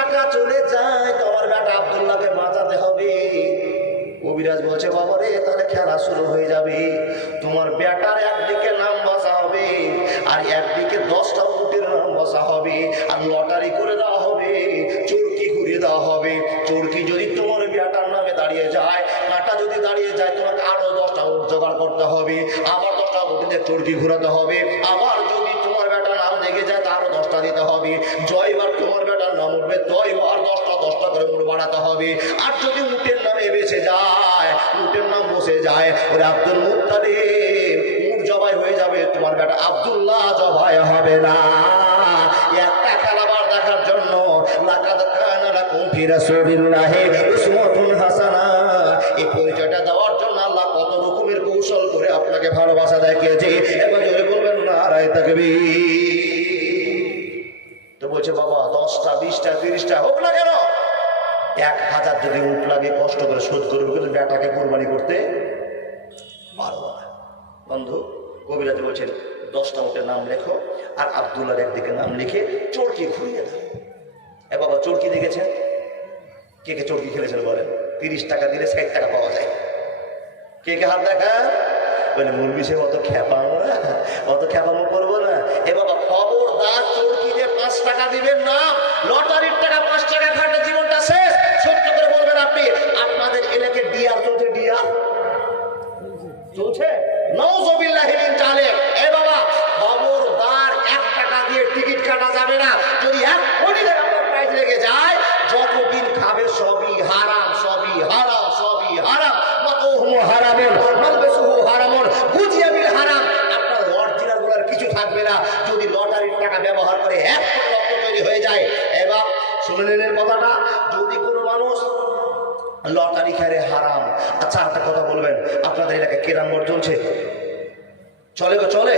টাকা চলে যায়, তো আমার বেটা আব্দুল্লাহকে বাঁচাতে হবে। কবিরাজ বলছে, বাবা রে, তাহলে খেলা শুরু হয়ে যাবে। তোমার বেটার একদিকে নাম বসা হবে, আর একদিকে দশটা উটের নাম বসা হবে, আর লটারি করে দেওয়া হবে, চরকি ঘুরিয়ে দেওয়া হবে। চরকি যদি তোমার বেটার নামে দাঁড়িয়ে যায়, কাটা যদি দাঁড়িয়ে যায়, তোমাকে আরও দশটা উট জোগাড় করতে হবে, আবার দশটা উটিতে চরকি ঘুরাতে হবে, আবার যদি তোমার বেটার নাম দেখে যায় তারও দশটা দিতে হবে। জয় জয়বার তোমার বেটার উঠবে তয়বার দশটা দশটা করে উঠ বাড়াতে হবে। আর যদি উটের নামে বেসে যায়, উটের নাম বসে যায়, ওরে আব্দুল মুক্তালিব উট জবাই হয়ে যাবে, তোমার বেটা আব্দুল্লাহ জবাই হবে না। একটা খেলাবার দেখার জন্য, লাকাদ কানা লাকুম ফি রাসূলিল্লাহি উসওয়াতুন হাসানা। এই পরিচয়টা দেওয়ার জন্য আল্লাহ কত রকমের কৌশল করে আপনাকে ভালোবাসা দেখিয়েছে। এবার জোরে বলবেন না রায় তো দশটা, বিশটা, তিরিশটা, হোক না কেন, এক হাজার যদি উঠ লাগে, কষ্ট করে শোধ করবে, কিন্তু বেটাকে কোরবানি করতে পারব না। বন্ধু কবিরাতে বলছেন, দশটা উঠে নাম লেখো, আর আবদুল্লার একদিকে নাম লিখে চরকি ঘুরিয়ে দাও। এ বাবা, চরকি দেখেছেন? কে কে চরকি খেলেছেন বলেন? তিরিশ টাকা দিলে ষাট টাকা পাওয়া যায়। কে কে হাত দেখা? বলে মুরগি সে অত খেপাবো না, অত খেপামো করব না। এ বাবা, খবরদার চরকি যে পাঁচ টাকা দিবেন না। একটা কথা বলবেন? আপনাদের এলাকায় কেরাম বোর্ড চলছে? চলে গো, চলে।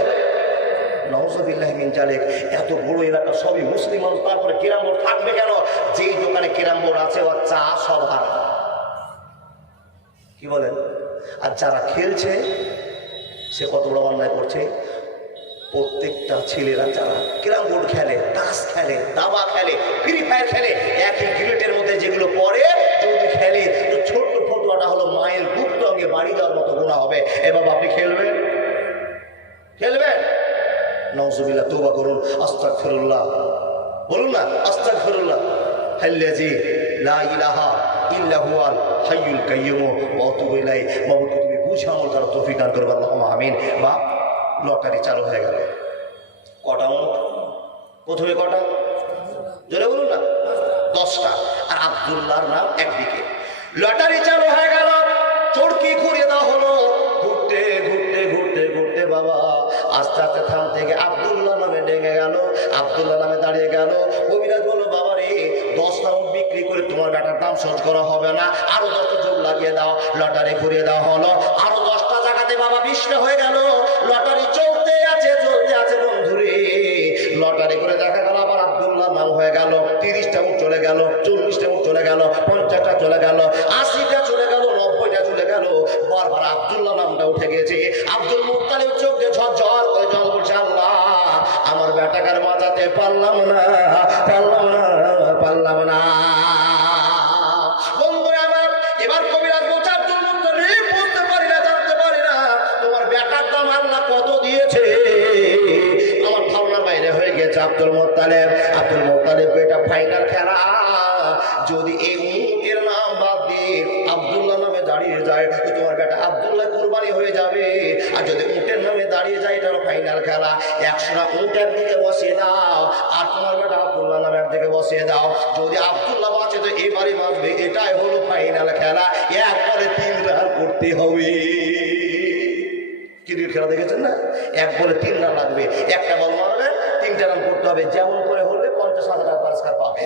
নওজবিল্লাহ মিন জালেক এত বড় এলাকা, সবই মুসলিম মানুষ। তারপরে কেরাম বোর্ড থাকবে কেন? যেই দোকানে কেরাম বোর্ড আছে ও চা সব হারাম কি বলেন? আর যারা খেলছে, সে কত বড় অন্যায় করছে? প্রত্যেকটা ছেলেরা যারা ক্যারাম বোর্ড খেলে, তাস খেলে, দাবা খেলে, ফ্রি ফায়ার খেলে, একই গ্রেটের মধ্যে যেগুলো পড়ে, যদি খেলে, তো ছোট্ট বাড়ি দেওয়ার মতো গুণা হবে। এবার আপনি খেলবেন? খেলবেন? নওজুবিল্লাহ তোবা করুন। আস্তাক ফেরুল্লাহ বলুন না আস্তাক ফেরুল্লাহ হাল্লাজি লা ইলাহা হাইয়ুল আতুবু ইলাইহি। মাবুদ তুমি বুঝে আমল করার তৌফিক দান করবে আমিন। বা লটারি চালু হয়ে গেল। কটা উঠ প্রথমে কটা? জোরে বলুন না। দশটা। আর আবদুল্লাহর নাম একদিকে। লটারি চালু হয়ে গেল। চড়কি ঘুরিয়ে দেওয়া হলো। ঘুরতে ঘুরতে ঘুরতে ঘুরতে বাবা, আস্তে আস্তে থাম থেকে আবদুল্লাহ নামে ডেঙে গেল। আবদুল্লাহ নামে দাঁড়িয়ে গেল। কবিরাজ বলল, বাবা রে দশটা উট বিক্রি করে তোমার বেটার দাম শোধ করা হবে না। আরও দশটা যোগ লাগিয়ে দাও। লটারি ঘুরিয়ে দেওয়া হলো। আরও দশটা জায়গাতে বাবা বিষ্ণু হয়ে গেল। লটারি চলতে আছে চলতে আছে বন্ধুরে। লটারি করে দেখা গেল, আবার আবদুল্লাহ নাম হয়ে গেল। তিরিশটা উঠ চলে গেল, চল্লিশটা উঠ চলে গেল, পঞ্চাশটা চলে গেল। আশিটা বারবার আবদুল্লাহ নামটা উঠে গেছে। আব্দুল মুক্তালিব চোখ দিয়ে ঝরঝর করে জল বলছে, আল্লাহ, আমার বেটাকার বাঁচাতে পারলাম না পারলাম না পারলাম না। আব্দুল গেছে আব্দুল মোত্তালেব। এটা ফাইনাল খেলা। যদি এই যায়, তোমার বেটা আব্দুল্লাহ কুরবানি হয়ে যাবে। আর যদি উটের নামে দাঁড়িয়ে যায়, এটা ফাইনাল খেলা। একশোটা উটের দিকে বসিয়ে দাও, আর তোমার বেটা আব্দুল্লাহ নামের দিকে বসিয়ে দাও। যদি আব্দুল্লাহ বাঁচে, তো এবারই বাঁচবে। এটাই হলো ফাইনাল খেলা। একবারে তিন রান করতে হবে। ক্রিকেট খেলা দেখেছেন না? এক বলে তিন রান লাগবে। একটা বল মারবে তিনটা রান করতে হবে। যেমন করে হলে পঞ্চাশ হাজার টাকা পুরস্কার পাবে।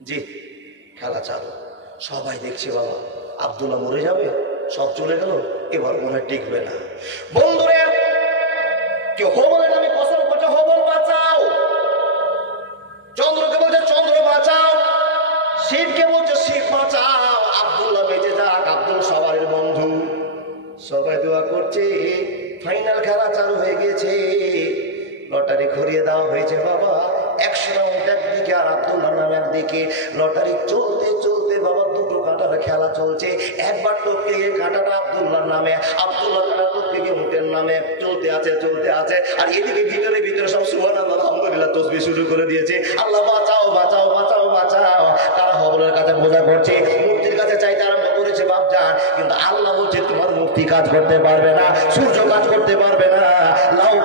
জি, খেলা চালু। সবাই দেখছে বাবা। আবদুল্লাহ মরে যাবে, সব চলে গেল, এবার মনে টিকবে না। বন্ধুরে, কেউ বলেন আমি কসম করছে, হবল বাঁচাও। চন্দ্রকে বলছে, চন্দ্র বাঁচাও। শিবকে বলছে, শিব বাঁচাও। আব্দুল্লাহ বেঁচে যাক, আব্দুল সবারের বন্ধু। সবাই দোয়া করছে, ফাইনাল খেলা চালু হয়ে গেছে লটারি ঘুরিয়ে দেওয়া হয়েছে, বাবা। একশো রাউন্ড একদিকে আর আব্দুল্লাহ নাম একদিকে লটারি চলতে খেলা চলছে। একবার টপকে গিয়ে কাঁটাটা আব্দুল্লাহর নামে, আব্দুল্লাহ কাঁটা টপকে গিয়ে উটের নামে চলতে আছে চলতে আছে। আর এদিকে ভিতরে ভিতরে সব সুহান আলহামদুলিল্লাহ তসবি শুরু করে দিয়েছে। আল্লাহ বাঁচাও বাঁচাও বাঁচাও বাঁচাও। তারা হবলের কাছে বোঝা করছে, মূর্তির কাছে চাইতে আরম্ভ করেছে বাপজান। কিন্তু আল্লাহ বলছে, তোমার মূর্তি কাজ করতে পারবে না, সূর্য কাজ করতে পারবে না। লাউ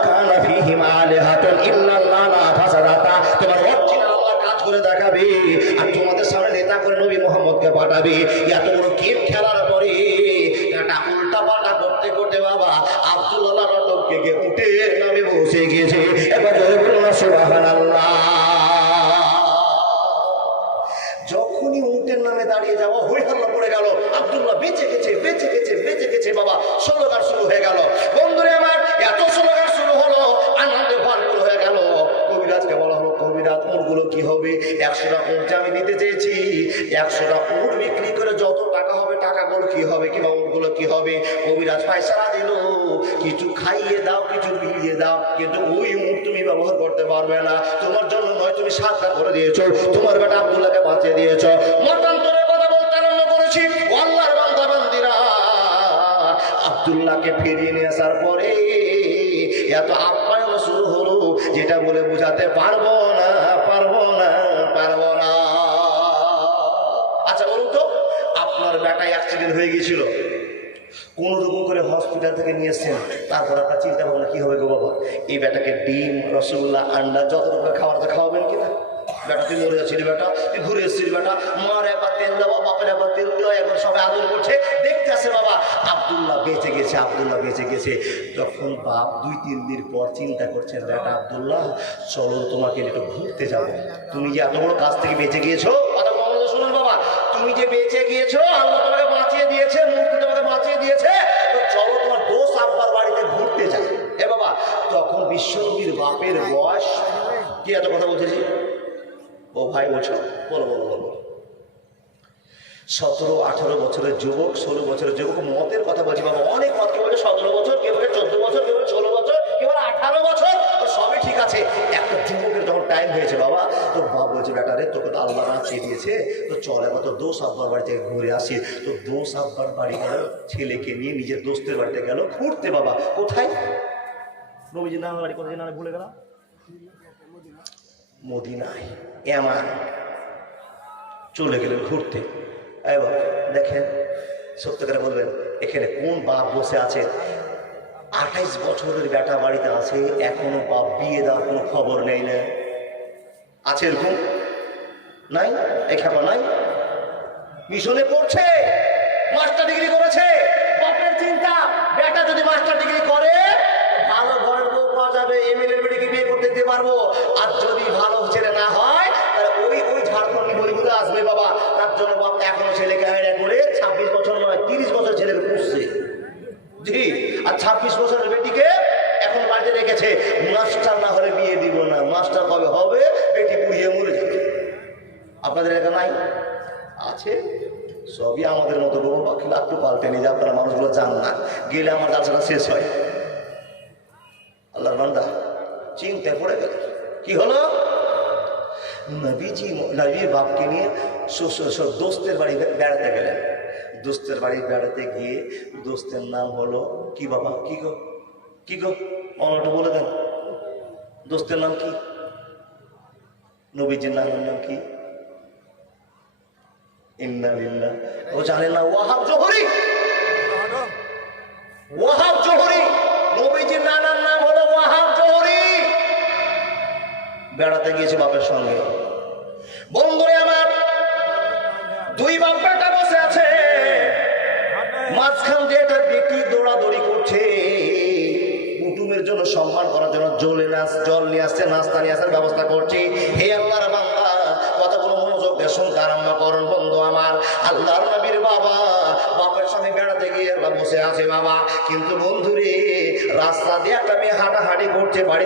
একশোটা উট বিক্রি করে যত টাকা হবে টাকাগুলো কি হবে কিংবা উটগুলো কি হবে? কবিরাজ পয়সা দিল। কিছু খাইয়ে দাও, কিছু বিলিয়ে দাও, কিন্তু ওই উট তুমি ব্যবহার করতে পারবে না। তোমার জন্য নয় তুমি সাতটা করে দিয়েছ, তোমার বেটা আব্দুল্লাহকে বাঁচিয়ে দিয়েছ। মতান্তরের কথা বলতে আরম্ভ করেছি। ও আল্লাহর বান্দা বান্দিরা, আব্দুল্লাহকে ফিরিয়ে নিয়ে আসার পরে এত আপ্যায়ন শুরু হলো, যেটা বলে বোঝাতে পারব না, পারব আপনার বেটায় অ্যাক্সিডেন্ট হয়ে গিয়েছিল। কোন রকম করে হসপিটাল থেকে নিয়ে এসছেন তারপর আপনার চিন্তা ভাবনা কি হবে গো বাবা? এই বেটাকে ডিম, রসগোল্লা, আন্ডা, যত রকম খাবার আছে খাওয়াবেন কিনা বেটা, তুই মরে যাচ্ছিলি বেটা। তুই ঘুরে এসেছিস বেটা। মার একবার তেল দেওয়া বাপের একবার তেল দেওয়া একবার সবাই আদর করছে। দেখতে আসে বাবা। আবদুল্লাহ বেঁচে গেছে, আবদুল্লাহ বেঁচে গেছে। তখন বাপ দুই, তিন দিন পর চিন্তা করছেন বেটা আবদুল্লাহ, চলো তোমাকে একটু ঘুরতে যাব। তুমি যে এত বড় কাজ থেকে বেঁচে গিয়েছো? তুমি যে বেঁচে গিয়েছো, আল্লাহ তোমাকে বাঁচিয়ে দিয়েছে, মূর্তি তোমাকে বাঁচিয়ে দিয়েছে, তো চলো তোমার দোষ আব্বার বাড়িতে ঘুরতে যাই। এ বাবা, তখন বিশ্বনবীর বাপের বয়স, কি এত কথা বলতেছি ও ভাই, বলছো? বলো বলো বলো। সতেরো, আঠেরো বছরের যুবক, ষোলো বছরের যুবক, মতের কথা বলছি বাবা, অনেক মত কেউ বলে সতেরো বছর কেউ বলে চোদ্দ বছর কেউ বলে ষোলো বছর। আঠারো বছর? সবই ঠিক আছে। একটা যুবকের যখন টাইম হয়েছে বাবা তো বাবা বলছে বেটারে তোকে তো আল্লাহ বাঁচিয়ে দিয়েছে। তো চল এবার তো দোষ আব্বার বাড়ি থেকে ঘুরে আসি। তো দোষ আব্বার বাড়ি গেল ছেলেকে নিয়ে নিজের দোস্তের বাড়িতে গেল ঘুরতে বাবা। কোথায়? নবীজির নাম বাড়ি কোথায় নামে ভুলে গেলাম। মদিনায়। এমান চলে গেলেন ঘুরতে। দেখেন সত্য করে বলবেন এখানে কোন বাপ বসে আছে? আঠাইশ বছরের বেটা বাড়িতে আছে, এখনও বাপ বিয়ে দেওয়ার কোনো খবর নেই না। আছে এরকম? নাই? এই খেপা নাই? মিশনে পড়ছে, মাস্টার ডিগ্রি করেছে, বাপের চিন্তা। বেটা যদি মাস্টার ডিগ্রি করে, ভালো ঘরের বউ পাওয়া যাবে, এম এমএলএ এর বিয়ে করতে দিতে পারব আর যদি ভালো ছেলে না হয় তাহলে ওই ওই ঝাড়খণ্ডি বইগুলো আসবে বাবা তার জন্য বাপ এখনও ছেলেকে হায়রা করে ছাব্বিশ বছর নয় তিরিশ বছর ছেলেকে পুষছে জি আর ছাব্বিশ বছরের বেটিকে এখন বাড়িতে রেখেছে। মাস্টার না হলে বিয়ে দিব না। মাস্টার কবে হবে, বেটি পুড়িয়ে মরে যাবে। আপনাদের এলাকা নাই? আছে। সবই আমাদের মতো গরু পাখি একটু পাল্টে নিয়ে আপনারা মানুষগুলো জান না। গেলে আমার কাছাটা শেষ হয়। আল্লাহর বান্দা, চিন্তায় পড়ে গেল। কি হলো? নবীজি, নবীর বাপকে নিয়ে দোস্তের বাড়ি বেড়াতে গেলেন। দোস্তের বাড়ি বেড়াতে গিয়ে দোস্তের নাম হলো কি বাবা? কি গো? কি গো? অনটা বলে দেন। দোস্তের নাম কি? নবীজির নামের নাম কি? ইন্না লিল্লাহ। ও জানে না, ওয়াহাব জোহরি। ওয়াহাব জোহরি। নবীজির নানার নাম হলো ওয়াহাব জোহরি। বেড়াতে গিয়েছে বাপের সঙ্গে। সম্মান করার জন্য জল জল নিয়ে আসছে, নাস্তা নিয়ে আসার ব্যবস্থা করছি। হে আল্লাহর বান্দা, কতগুলো মনোযোগ দিয়ে শুনতে আরম্ভ করুন বন্ধু আমার। আল্লাহর নবীর বাবা, বাপের সঙ্গে বেড়াতে গিয়ে বসে আছে বাবা। কিন্তু বন্ধুরে, রাস্তা দিয়ে একটা মেয়ে হাঁটাহাঁটি করছে, বাড়িতে